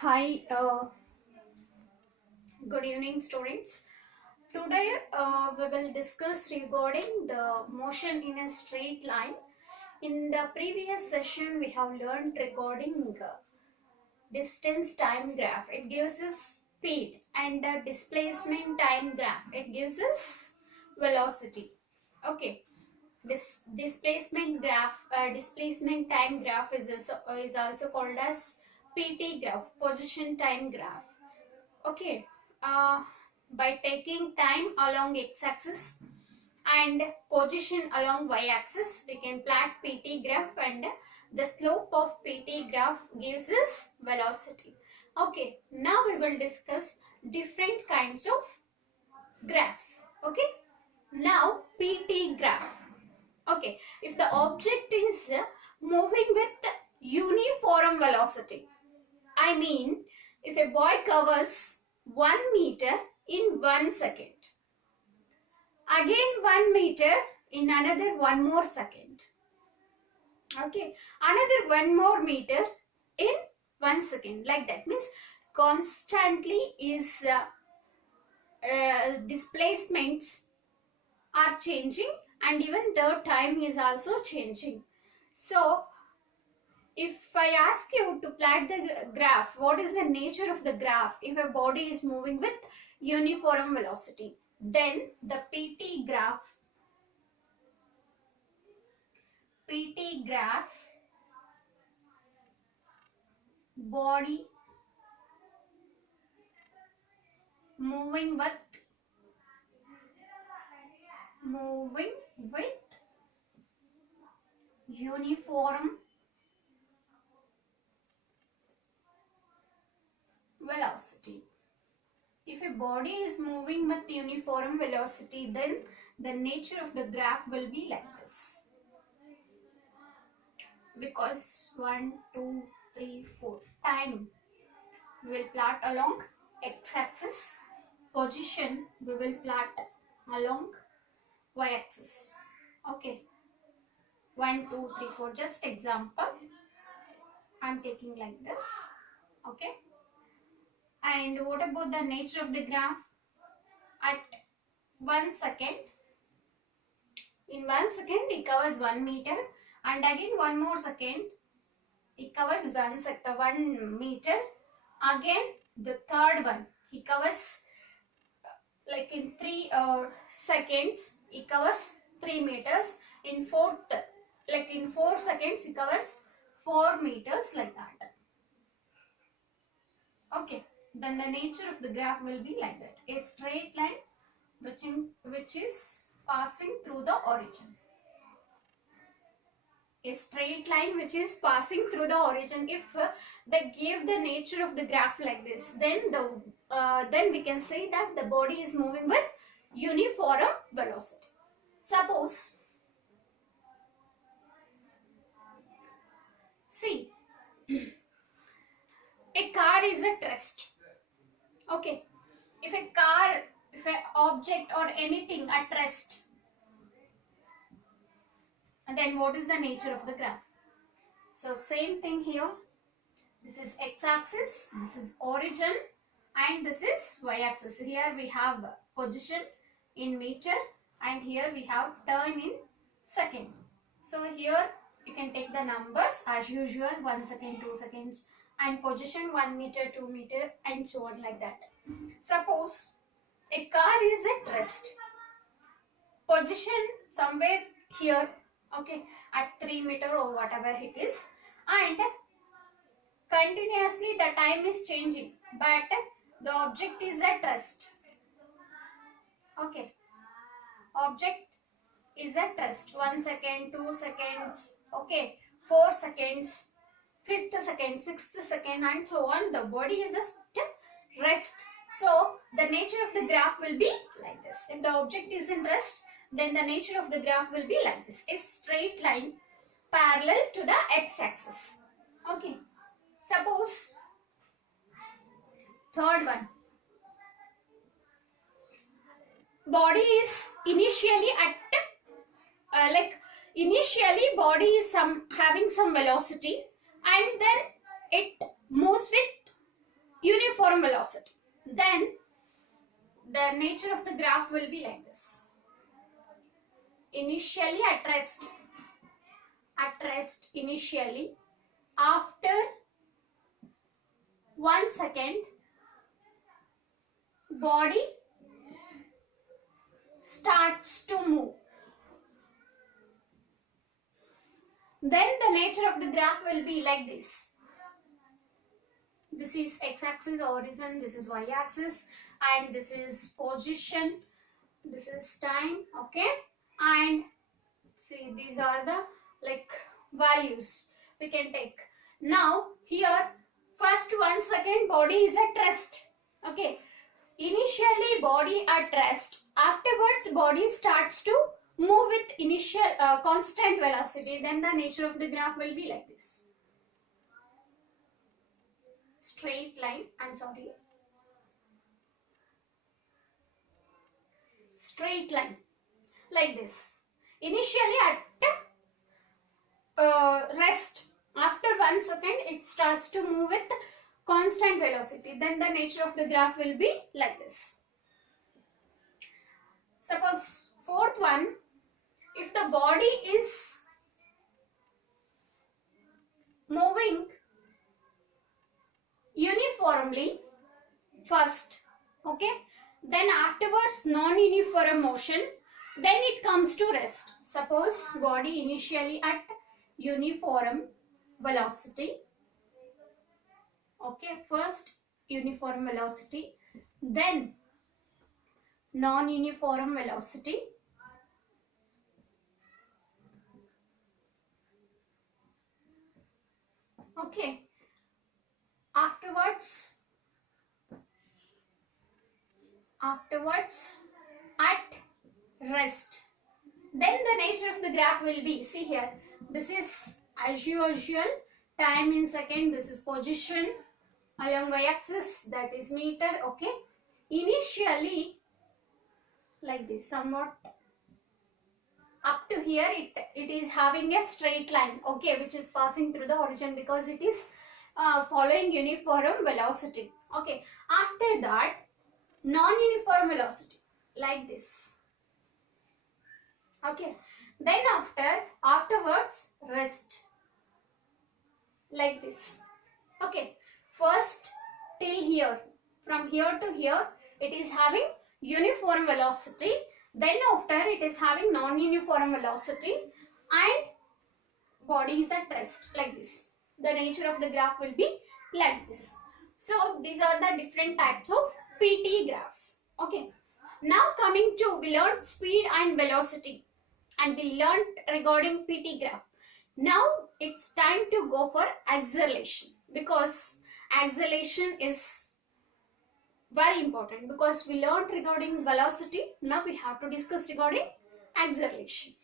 Hi, good evening, students. Today we will discuss regarding the motion in a straight line. In the previous session, we have learned regarding distance time graph. It gives us speed, and the displacement time graph. It gives us velocity. Okay. This displacement time graph is also called as PT graph, position time graph. Okay, uh, by taking time along x-axis and position along y-axis, we can plot PT graph, and the slope of PT graph gives us velocity. Okay, now we will discuss different kinds of graphs. Okay, now PT graph. Okay, if the object is moving with uniform velocity, I mean, if a boy covers 1 meter in 1 second, again 1 meter in another 1 more second, okay, another 1 more meter in 1 second, like that, means constantly is displacements are changing, and even the time is also changing. So if I ask you to plot the graph, what is the nature of the graph if a body is moving with uniform velocity? Then the PT graph, body moving with uniform velocity. If a body is moving with uniform velocity, then the nature of the graph will be like this. Because 1, 2, 3, 4 time we will plot along x-axis, position we will plot along y-axis. Okay, 1, 2, 3, 4. Just example, I'm taking like this. Okay, and what about the nature of the graph? At 1 second, in 1 second it covers 1 meter, and again 1 more second it covers 1 meter. Again the third one he covers, like in 3 seconds it covers 3 meters. In fourth, like in 4 seconds it covers 4 meters, like that. Okay, then the nature of the graph will be like that: a straight line which is passing through the origin. A straight line which is passing through the origin. If they give the nature of the graph like this, then we can say that the body is moving with uniform velocity. Suppose, see, a car is at rest. Okay, if an object or anything at rest, and then what is the nature of the graph? So same thing here. This is x-axis, this is origin, and this is y-axis. Here we have position in meter, and here we have time in second. So here you can take the numbers as usual: 1 second, 2 seconds, and position 1 meter, 2 meter, and so on, like that. Suppose a car is at rest, position somewhere here, okay, at 3 meter or whatever it is, and continuously the time is changing, but the object is at rest. Okay, object is at rest. 1 second, 2 seconds, okay, 4 seconds, 5th second, 6th second, and so on. The body is just rest. So the nature of the graph will be like this. If the object is in rest, then the nature of the graph will be like this: a straight line parallel to the x-axis. Okay, suppose third one, body is initially at initially body is having some velocity, and then it moves with uniform velocity. Then the nature of the graph will be like this. Initially at rest initially, after 1 second, body starts to move. Then the nature of the graph will be like this. This is x-axis horizon, this is y-axis, and this is position, this is time, okay? And see, these are the like values we can take. Now here, first 1 second body is at rest, okay? Initially body at rest, afterwards body starts to move with initial constant velocity. Then the nature of the graph will be like this. Straight line, straight line like this. Initially at rest, after 1 second it starts to move with constant velocity. Then the nature of the graph will be like this. Suppose fourth one, if the body is moving uniformly first, okay, then afterwards non-uniform motion, then it comes to rest. Suppose body initially at uniform velocity, okay, first uniform velocity, then non-uniform velocity, okay, afterwards at rest. Then the nature of the graph will be, see here, this is as usual time in second, this is position along y-axis, that is meter, okay. Initially like this, somewhat up to here it is having a straight line, okay, which is passing through the origin because it is following uniform velocity, okay. After that non-uniform velocity like this, okay. Then afterwards rest like this, okay. First till here, from here to here it is having uniform velocity, then after it is having non-uniform velocity, and body is at rest like this. The nature of the graph will be like this. So these are the different types of PT graphs, okay. Now coming to, we learned speed and velocity and we learned regarding PT graph. Now it's time to go for acceleration, because acceleration is very important, because we learned regarding velocity. Now we have to discuss regarding acceleration.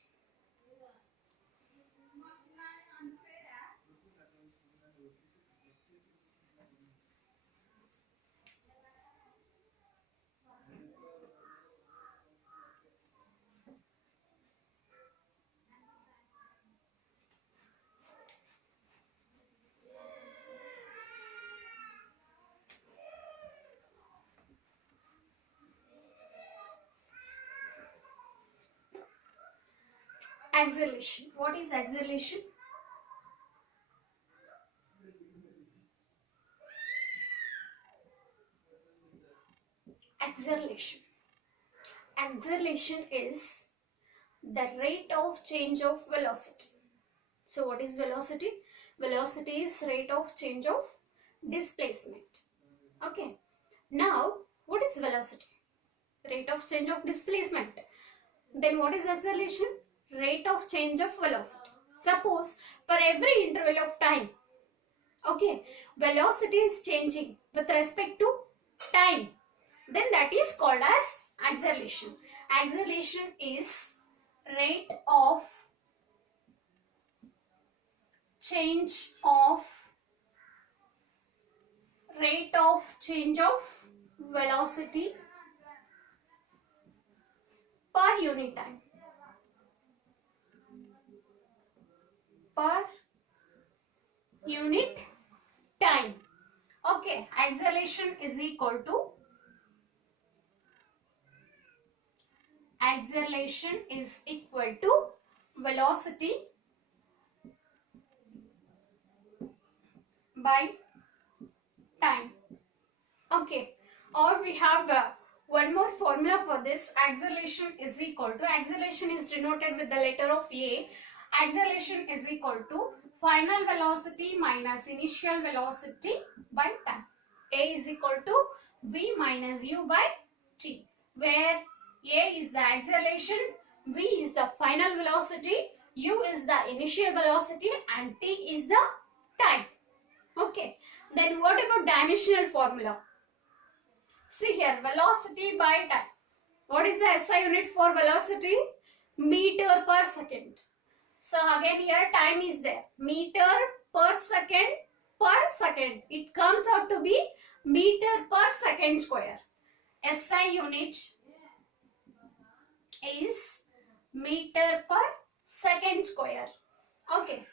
Acceleration. What is acceleration? Acceleration. Acceleration is the rate of change of velocity. So what is velocity? Velocity is rate of change of displacement. Okay. Now what is velocity? Rate of change of displacement. Then what is acceleration? Rate of change of velocity. Suppose for every interval of time, okay, velocity is changing with respect to time, then that is called as acceleration. Acceleration is rate of change of velocity per unit time. Per unit time. Okay, acceleration is equal to velocity by time. Okay, or we have one more formula for this. Acceleration is equal to, acceleration is denoted with the letter of A. Acceleration is equal to final velocity minus initial velocity by time. A is equal to V minus U by T, where A is the acceleration, V is the final velocity, U is the initial velocity, and T is the time. Okay, then what about dimensional formula? See here, velocity by time. What is the SI unit for velocity? Meter per second. So again here time is there. Meter per second. It comes out to be meter per second square. SI unit is meter per second square. Okay.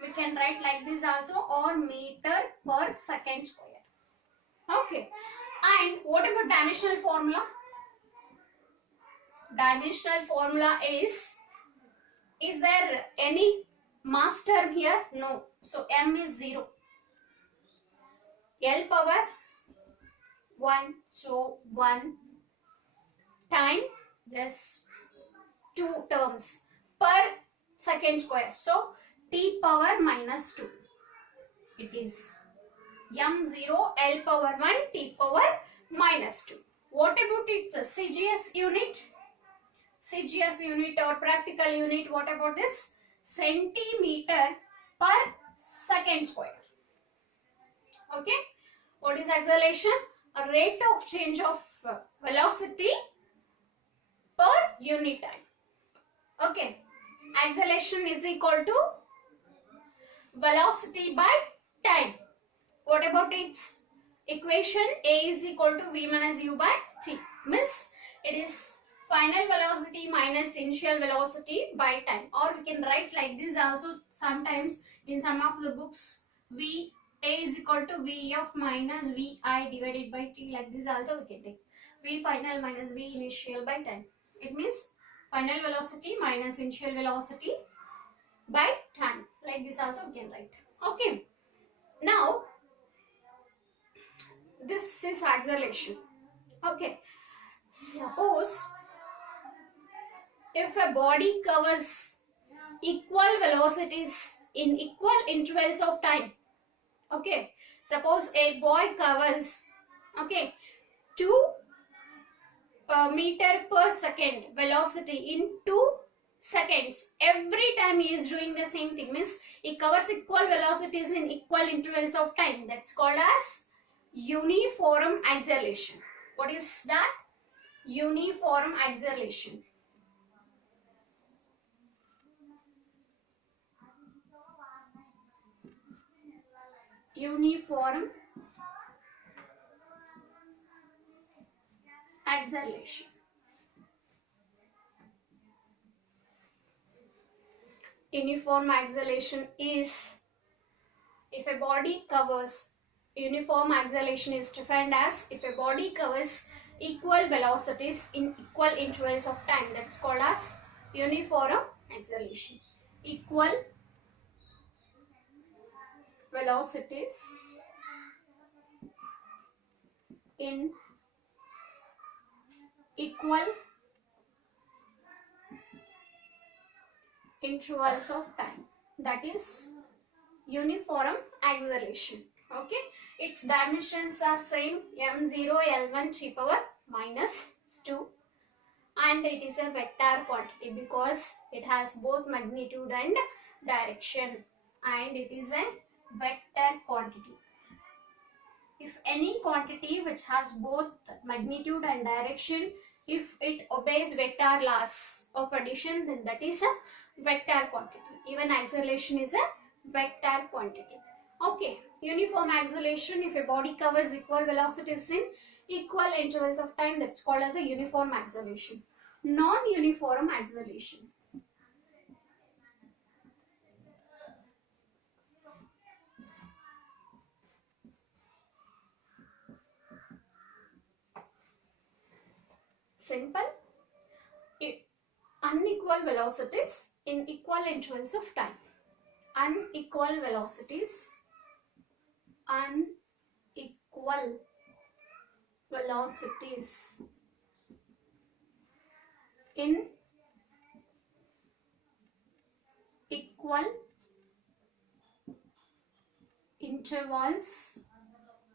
We can write like this also, or meter per second square. Okay. And what about dimensional formula? Dimensional formula is there any mass term here? No. So m is 0. L power 1. So 1 time plus 2 terms per second square. So t power minus 2. It is m0 L power 1 t power minus 2. What about its CGS unit? CGS unit or practical unit, what about this? Centimeter per second square. Okay. What is acceleration? A rate of change of velocity per unit time. Okay. Acceleration is equal to velocity by time. What about its equation? A is equal to V minus U by T. Means it is final velocity minus initial velocity by time. Or we can write like this also sometimes in some of the books. V A is equal to Vf minus Vi divided by T. Like this also we can take. V final minus V initial by time. It means final velocity minus initial velocity by time. Like this also we can write. Okay. Now this is acceleration. Okay. Suppose if a body covers equal velocities in equal intervals of time. Okay. Suppose a boy covers 2 meter per second velocity in 2 seconds. Every time he is doing the same thing. Means he covers equal velocities in equal intervals of time. That's called as uniform acceleration. What is that? Uniform acceleration. Uniform acceleration. Uniform acceleration is if a body covers, uniform acceleration is defined as if a body covers equal velocities in equal intervals of time. That's called as uniform acceleration. Equal velocities in equal intervals of time. That is uniform acceleration. Okay. Its dimensions are same, m0 L1 t power minus 2, and it is a vector quantity because it has both magnitude and direction, and it is a vector quantity. If any quantity which has both magnitude and direction, if it obeys vector laws of addition, then that is a vector quantity. Even acceleration is a vector quantity. Okay, uniform acceleration, if a body covers equal velocities in equal intervals of time, that's called as a uniform acceleration. Non-uniform acceleration. Simple. Unequal velocities in equal intervals of time. Unequal velocities. Unequal velocities in equal intervals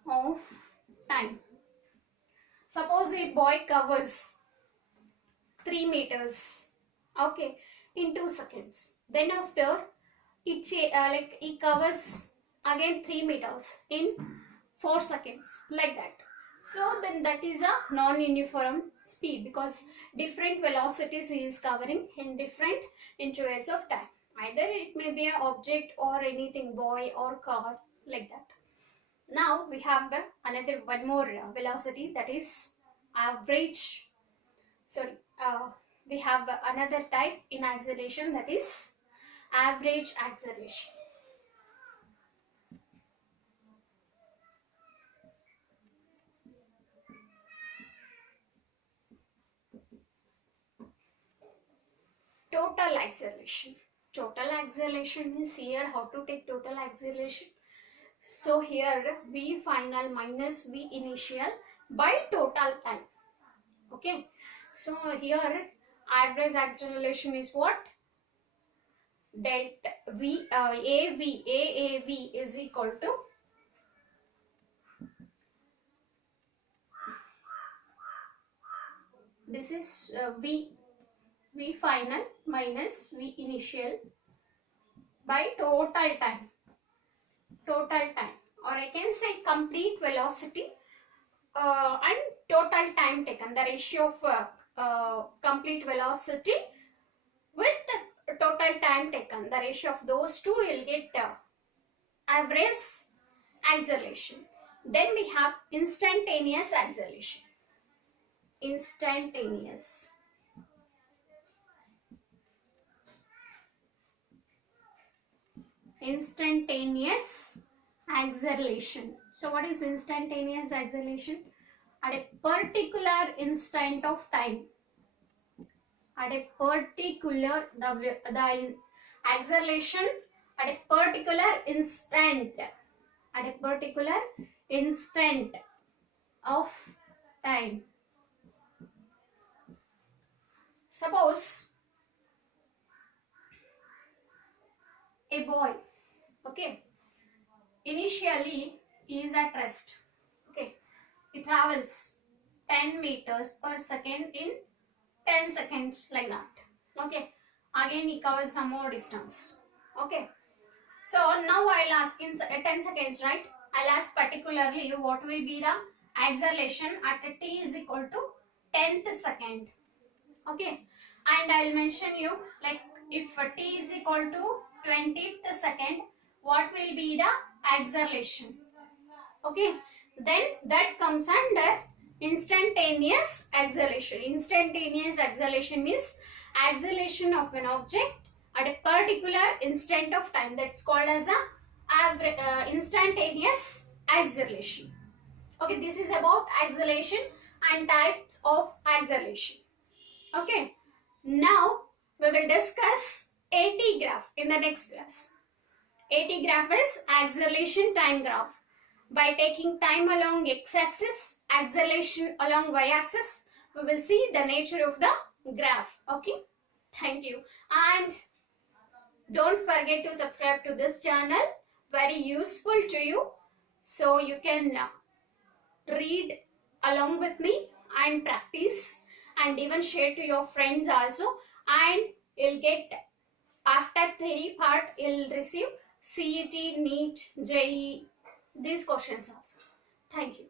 of time. Suppose a boy covers 3 meters, okay, in 2 seconds. Then after he covers again 3 meters in 4 seconds, like that. So then that is a non-uniform speed because different velocities he is covering in different intervals of time. Either it may be an object or anything, boy or car, like that. Now we have another one more velocity, that is average. We have another type in acceleration, that is average acceleration. Total acceleration. Total acceleration is here. How to take total acceleration? So here v final minus v initial by total time. Okay. So here average acceleration is what? Delta v AAV is equal to this is v final minus v initial by total time. Total time, or I can say complete velocity and total time taken, the ratio of complete velocity with the total time taken, the ratio of those two, you will get average acceleration. Then we have instantaneous acceleration. Instantaneous. Instantaneous acceleration. So what is instantaneous acceleration? At a particular instant of time. At a particular, the acceleration at a particular instant. At a particular instant of time. Suppose a boy, okay, initially he is at rest, okay, he travels 10 meters per second in 10 seconds, like that, okay, again he covers some more distance, okay. So now I'll ask in 10 seconds, right, I'll ask particularly what will be the acceleration at t is equal to 10th second, okay, and I'll mention you like if t is equal to 20th second, what will be the acceleration, okay, then that comes under instantaneous acceleration. Instantaneous acceleration means acceleration of an object at a particular instant of time, that's called as the instantaneous acceleration. Okay, this is about acceleration and types of acceleration. Okay, now we will discuss AT graph in the next class. AT graph is acceleration time graph. By taking time along x-axis, acceleration along y-axis, we will see the nature of the graph. Okay, thank you. And don't forget to subscribe to this channel. Very useful to you. So you can read along with me and practice and even share to your friends also. And you'll get, after theory part, you'll receive CET, NEET, JEE, these questions also. Thank you.